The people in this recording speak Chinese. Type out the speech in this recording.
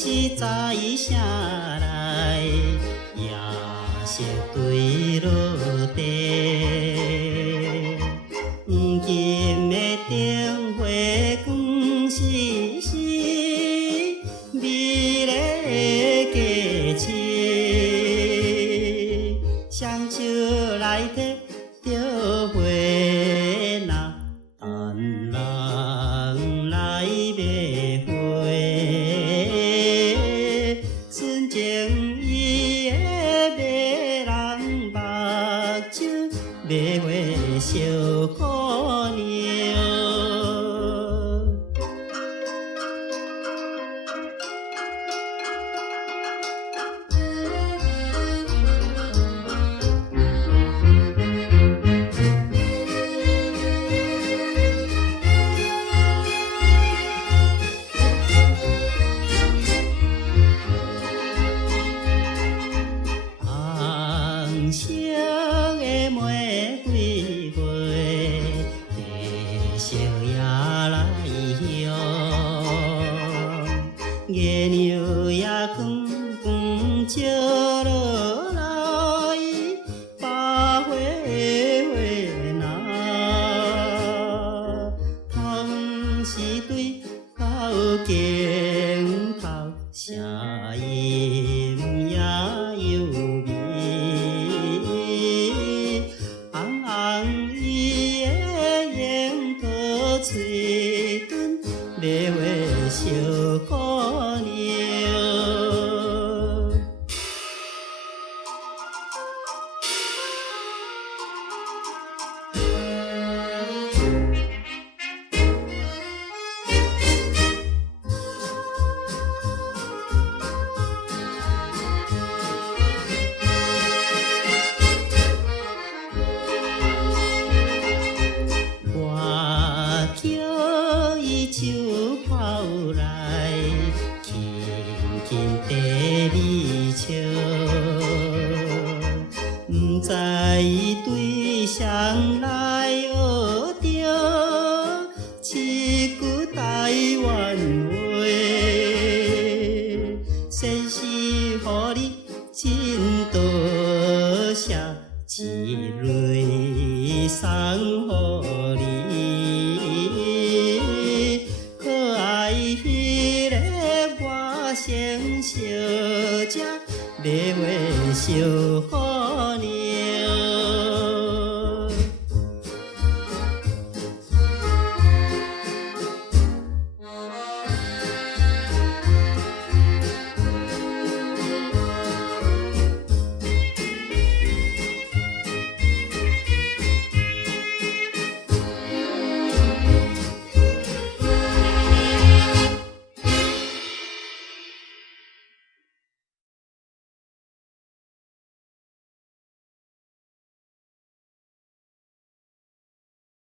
是早已醒来，夜色坠落地。今的灯火光是美丽的佳期，双手来提着花篮，等人来买花。纯情伊的迷人目睭，买花小姑娘。红色的玫瑰花，地烧也来香，月亮也光光照落来，百花花篮，汤是对到镜头，声音也优美。红红伊的樱桃嘴唇，买花小姑娘。我叫伊手抛来，轻轻地美笑，不知伊对谁来学着一句台湾话，先是予你真多谢，一蕊送予你。可爱迄个外甥小姐，买花小姑